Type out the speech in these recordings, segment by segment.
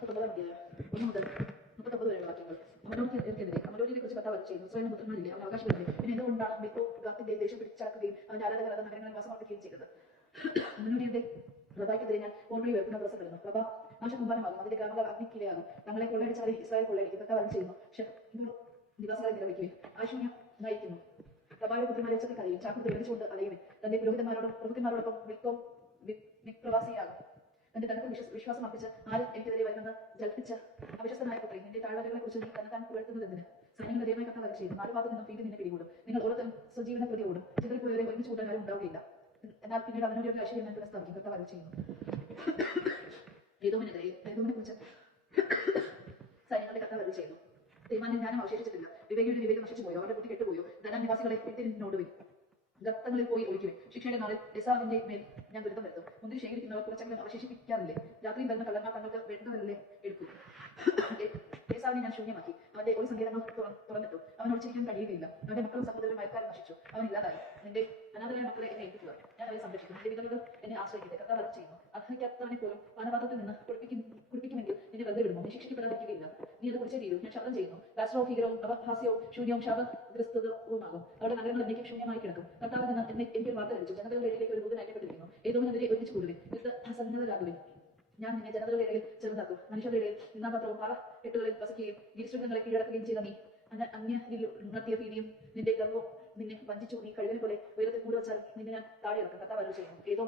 49 അധ്യായം 1 മുതൽ 39 വരെയുള്ള വാക്യങ്ങൾ. അമലോനിയെ കുറിച്ച് കർത്താവ് ചെയ്യുന്നു. ഇസ്രായേലിന്റെ പുത്രന്മാരില്ലേ, അവൻ അവകാശികളില്ലേ, പിന്നെ എന്തുകൊണ്ടാണ് മിക്കോ ഗാത്തിന്റെ ദേശം പിടിച്ചടക്കുകയും അവന്റെ ആരാധകർ അത് നഗരങ്ങളിൽ വാസമാക്കുകയും ചെയ്തത്? അമലോനിയുടെ റബായ്ക്കെതിരെ ഞാൻ ഓർമ്മയിൽ ഉയർത്തുന്ന ദിവസം വരുന്നു. റബ നാശകുമ്പാരമാകും, അതിന്റെ ഗ്രാമങ്ങൾ അഗ്നിക്കിരയാകും. തങ്ങളെ കൊള്ളയടിച്ചാൽ ഇസ്രായേൽ കൊള്ളയടിക്കും. കർത്താവ് ചെയ്യുന്നു. നിവാസികളെ നിലവിളിക്കുകയും ആശൂന്യം നയിക്കുന്നു. റബായുടെ പുത്രന്മാരെ ഉച്ചത്തിൽ കരയും, ചാക്കുത്ത് വിളിച്ചുകൊണ്ട് അലയുവിൻ. തന്റെ പ്രഭുക്കന്മാരോടൊപ്പം വിപ്രവാസിയാകും. തന്റെ തനക്ക് വിശ്വാസം അർപ്പിച്ച് ആരും എനിക്കെതിരെ വരുന്നത് ജൽപ്പിച്ച അവിശ്വസ്തനായ പുത്രി, നിന്റെ താഴ്വരകളെ കുറിച്ച് നീ തന്നെ പുകഴ്ത്തുന്നതെന്തിന്? സൈന്യങ്ങളുടെ ദൈവമായി കർത്താവ് ചെയ്യുന്നു. നാല് ഭാഗത്തു നിന്നും വീണ്ടും നിന്നെ പിടികൂടും. നിങ്ങൾ ഓരോരുത്തരും സ്വജീവന പ്രതി ഓടും. ചിതറിപ്പോയവരെ ഒരുമിച്ച് കൂട്ടാൻ ആരും ഉണ്ടാവുകയില്ല. എന്നാൽ പിന്നീട് അവനോട് ഐശ്വര്യം ഞാൻ പുനഃസ്ഥാപിക്കും. കർത്താവ് ചെയ്യുന്നു. ഏതോമിനെ കുറിച്ച് സൈന്യങ്ങളുടെ കർത്താവ് ചെയ്യുന്നു. തീരുമാനം ജ്ഞാനം അവശേഷിച്ചിട്ടില്ല. വിവേകിയുടെ വിവേകം നശിച്ചു പോയോ? അവരുടെ ബുദ്ധി കെട്ടുപോയോ? ധനനിവാസികളെ വിട്ടിനോടുവിൻ, ഗർത്തങ്ങളിൽ പോയി ഒളിക്കുവിൻ. ശിക്ഷയുടെ നാളിൽ എസാവിന്റെ മേൽ ഞാൻ ദുരിതം വരുത്തും. മുന്തിരി ശേഖരിക്കുന്നവർ കുറച്ചെങ്കിലും അവശേഷിപ്പിക്കാറില്ലേ? രാത്രിയിൽ വരുന്ന കള്ളന്മാർ തങ്ങൾക്ക് വേണ്ടതല്ലേ എടുക്കും. ഏസാവിനെ ഞാൻ ശൂന്യമാക്കി, അവന്റെ ഒരു സങ്കീർണം തുറന്നിട്ടു. അവൻ ഒളിച്ചിരിക്കാൻ കഴിയുകയില്ല. അവന്റെ മക്കളും സഹോദരനും അയൽക്കാരും നശിച്ചു. അവൻ ഇല്ലാതായി. നിന്റെ അനാഥരായ മക്കളെ എന്നെ ഏൽപ്പിക്കുക, ഞാൻ അവരെ സംരക്ഷിക്കും. നിന്റെ വിധവകൾ എന്നെ ആശ്രയിക്കട്ടെ. കർത്താവ് ചെയ്യുന്നു. അർഹിക്കാത്തവനെ പോലും പാനപാത്രത്തിൽ നിന്ന് കുടിപ്പിക്കുമെങ്കിൽ നിന്നെ വെറുതെ വിടുമോ? നീ ശിക്ഷിക്കപ്പെടാതിരിക്കുകയില്ല. നീ അത് കുടിച്ചേ തീരും. ഞാൻ ശബ്ദം ചെയ്യുന്നു. രാഷ്ട്രഭീകരവും അപഹാസ്യവും ശൂന്യവും ശാപഗ്രസ്തവുമാകും. അവരുടെ നഗരങ്ങൾ എന്നേക്കും ശൂന്യമായി കിടക്കും. കർത്താവിൽ നിന്ന് എനിക്കൊരു വാർത്ത ലഭിച്ചു. ജനതകളുടെ ഇടയിലേക്ക് ഒരു ദൂതൻ അയക്കപ്പെട്ടിരിക്കുന്നു. ഏതോമിനെതിരെ ഒരുമിച്ച് കൂടുവിൻ, സന്നദ്ധരാകുവിൻ. ഞാൻ നിന്നെ ജനതകളുടെ ഇടയിൽ ചെറുതാക്കും. മനുഷ്യരുടെ ഇടയിൽ നിന്നാപാത്രവും പാറക്കെട്ടുകളിൽ വസിക്കുകയും ഗിരിശൃംഗങ്ങളെ കീഴടക്കുകയും ചെയ്ത നീ അന്യരിൽ ഉണർത്തിയ ഭീതിയും നിന്റെ ഗർവവും നിന്നെ വഞ്ചിച്ചു. നീ കഴിവിനെ പോലെ ഉയരത്തിൽ മൂടുവച്ചാൽ നിന്നെ ഞാൻ താഴെ ഇറക്കും. കർത്താവ് ചെയ്യുന്നു. ഏതോ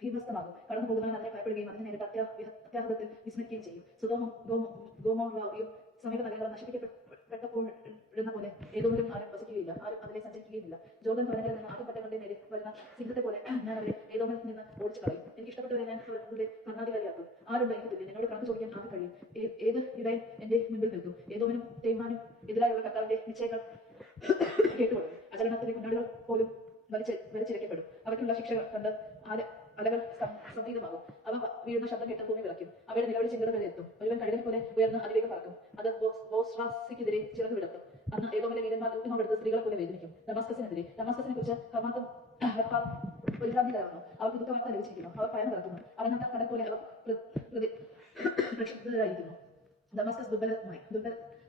ഭീമസ്ഥമാകും. കടന്നു പോകുന്നവൻ അതിനെ ഭയപ്പെടുകയും അതിനെ നേരിട്ട് അത്യാഹതത്തിൽ വിസ്മരിക്കുകയും ചെയ്യും. സുതോമും ഗോമോറായും സമീപ നഗരങ്ങൾ നശിപ്പിക്കപ്പെട്ടപ്പോഴുന്ന പോലെ ഏതോമിലും ആരും വസിക്കുകയില്ല, ആരും അതിലെ സഞ്ചരിക്കുകയുമില്ല. ജോർദൻ കടലിൽ നിന്ന് ആട്ടുപറ്റങ്ങളുടെ നേരെ വരുന്ന സിംഹത്തെ പോലെ ഞാൻ അവരെ ഏതോമിൽ നിന്ന് ഓടിച്ചു കളയും. എനിക്ക് ഇഷ്ടപ്പെട്ടവരെ ഞാൻ അവരുടെ ഭരണാധികാരിയാക്കും. ആരുണ്ട് എനിക്ക് തുല്യം? എന്നോട് കണക്ക് ചോദിക്കാൻ ആർക്ക് കഴിയും? ഏത് ഇടയൻ എന്റെ മുമ്പിൽ നിൽക്കും? ഏതോമിനും തേമാനും എതിരായുള്ള കർത്താവിന്റെ നിശ്ചയങ്ങൾ കേട്ടുകൊള്ളും. അചരണത്തിന്റെ മുന്നോടികൾ പോലും വലിച്ചിരക്കപ്പെടും. അവയ്ക്കുള്ള ശിക്ഷകൾ കണ്ട് അലകൾ സംതീതമാകും. അവ വീഴുന്ന ശബ്ദം കേട്ട് ഭൂമി വിളയ്ക്കും. അവയുടെ നിലവിളി ചിന്തകൾ വരെ എത്തും. ഒരുവൻ കഴുകനെ പോലെ ഉയർന്ന് അതിവേഗം പറക്കും. അത് ബോസ്രാസിക്കെതിരെ ചിറക് വിടർത്തും. അന്ന് ഏതോമിലെ വീരന്മാർ ഊട്ടിനോടെടുത്ത് സ്ത്രീകളെ പോലെ വേദനിക്കും. ഡമാസ്കസിനെ കുറിച്ച് ഹമാത്തും പരിഭ്രാന്തികരാകുന്നു. അവർക്ക് ദുഃഖവാർത്ത ലഭിച്ചിരിക്കുന്നു. അവർ ഭയം നടത്തുന്നു. അടങ്ങാത്ത കടൽ പോലെ അവർ പ്രക്ഷുബ്ധരായിരിക്കുന്നു. ദമാസ്കസ്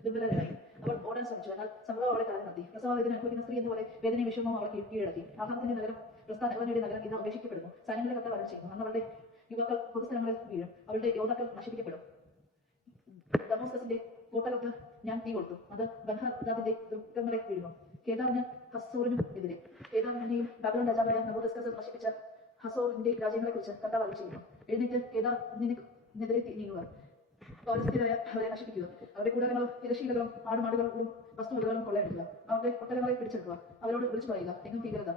ദുർബലരായി. അവൾ ഓടാൻ ശ്രമിച്ചു, എന്നാൽ സംഭവം അവളെ തടഞ്ഞു നിർത്തി. പ്രസവവേദന അനുഭവിക്കുന്ന സ്ത്രീ എന്നപോലെ വേദനയും വിഷമവും അവളെ കീഴടക്കി. ആഹാരത്തിന്റെ നഗരം, പ്രസ്ഥാനവരുടെ നഗരം ഇന്ന് ഉപേക്ഷിക്കപ്പെടുന്നു. സൈന്യങ്ങളുടെ കർത്താവ് ചെയ്യുന്നു. അന്ന് അവളുടെ യുവാക്കൾ പൊതുസ്ഥലങ്ങളിൽ വീഴും. അവളുടെ യോദ്ധാക്കൾ നശിപ്പിക്കപ്പെടും. ദമാസ്കസിന്റെ കോട്ടകൾക്ക് ഞാൻ തീ കൊടുത്തു. അത് ബൻഹദാദിന്റെ ദുർഗങ്ങളെ വീഴുന്നു. കേദാറിന് ഹസോറിനും എതിരെ. കേദാറിനെയും ബാബിലോൺ രാജാവായ നബൂഖദ്നേസർ നശിപ്പിച്ച ഹസോറിന്റെ രാജ്യങ്ങളെ കുറിച്ച് കർത്താവ് ചെയ്യുന്നു. എഴുന്നേറ്റ് കേദാറിനെതിരെ നീങ്ങുക, അവരെ നശിപ്പിക്കുക. അവരുടെ കൂടാരങ്ങളും തിരശീലകളും ആടുമാടുകളും വസ്തുവകകളും കൊള്ളയടിക്കുക. അവരുടെ ഒട്ടകങ്ങളെ പിടിച്ചെടുക്കുക. അവരോട് വിളിച്ചു പറയുക, എങ്ങും ഭീകരത.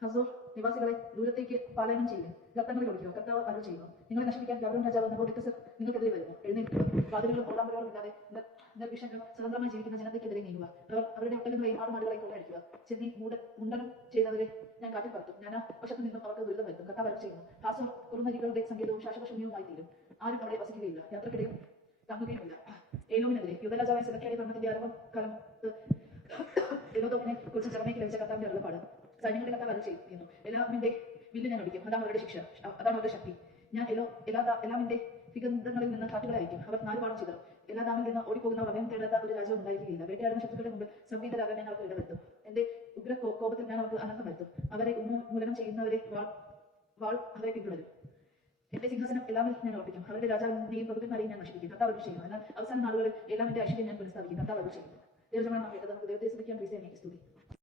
ഹസോർ നിവാസികളെ ദൂരത്തേക്ക് പാലായനം ചെയ്യുക, ഗർത്തങ്ങളിൽ ഒളിക്കുക. കർത്താവ് അരുൾ ചെയ്യുന്നു. നിങ്ങളെ നശിപ്പിക്കാൻ ബാബിലോൺ രാജാവ് നബൂഖദ്നേസർ നിങ്ങൾക്കെതിരെ വരുന്നു. എഴുന്നേൽക്കുക, വാതിലുകളും ഓടാമ്പലുകളും ഇല്ലാതെ നിർവിഷങ്ങളും സ്വതന്ത്രമായി ജീവിക്കുന്ന ജനതയ്ക്കെതിരെ നീങ്ങുക. അവരുടെ ഒട്ടകങ്ങളെയും ആടുമാടുകളെയും കൊള്ളയടിക്കുക. ചെന്നി മുണ്ടനം ചെയ്തവരെ ഞാൻ കാറ്റിൽ പറത്തും. ഞാൻ വശത്തു നിന്നും അവർക്ക് ദുരിതം വരുത്തും. കർത്താവ് അരുൾ ചെയ്യുന്നു. ഹാസോർ കുറുനരികളുടെ സംഗീതവും ശാശ്വതശൂന്യവുമായി തീരും. ആരും അവിടെ വസിക്കുകയില്ല, യാത്രക്കിടയും തങ്ങുകയുമില്ല. ഏലോമിനെതിരെ യൂദരാജാവായ സെദെക്കിയായുടെ ഭരണത്തിന്റെ ആരംഭകാലത്ത് ഏലോമിനെ കുറിച്ച് ജെറമ്യായ്ക്ക് ലഭിച്ച കർത്താവിന്റെ അരുളപ്പാട്. സൈന്യങ്ങളുടെ കർത്താവ് അരുൾ ചെയ്യുന്നു. എല്ലാമിന്റെ വില്ല് ഞാൻ ഒടിക്കും. അതാണ് അവരുടെ ശിക്ഷ, അതാണ് അവരുടെ ശക്തി. ഞാൻ എല്ലാമിന്റെ വിഗന്ധങ്ങളിൽ നിന്ന് കാറ്റുകളെ അയക്കും. അവർ 4 പാഠം ചെയ്തു. എല്ലാദാമിൽ നിന്ന് ഓടിപ്പോകുന്നവർ അഭയം തേടാത്ത ഒരു രാജ്യം ഉണ്ടായിരിക്കുകയില്ല. വേട്ടയാടുന്ന ശത്രുക്കളുടെ മുമ്പിൽ സംവീതരാകാൻ ഞാൻ അവർക്ക് ഇടവരുത്തും. എന്റെ ഉഗ്ര കോപത്തിൽ ഞാൻ അവർക്ക് അനർത്ഥം വരുത്തും. അവരെ ഉന്മൂലനം ചെയ്യുന്നവരെ വാൾ അവരെ പിന്തുടരും. എന്റെ സിംഹാസനം എല്ലാമിൽ ഞാൻ ഉറപ്പിക്കും. അവരുടെ രാജാവിനെയും പ്രഭുക്കന്മാരെയും ഞാൻ നശിപ്പിക്കും. കർത്താവ് ചെയ്യുന്നു. എന്നാൽ അവസാന നാളുകളിൽ എല്ലാമിന്റെ ഐശ്വര്യം ഞാൻ പുനഃസ്ഥാപിക്കും. കർത്താവ് ചെയ്യുന്നു. ദൈവജനമാണ് കേട്ടത്. നമുക്ക് ദൈവത്തെ സ്തുതിക്കാൻ ക്രിസ്ത്യാനിക്ക് സ്തുതി.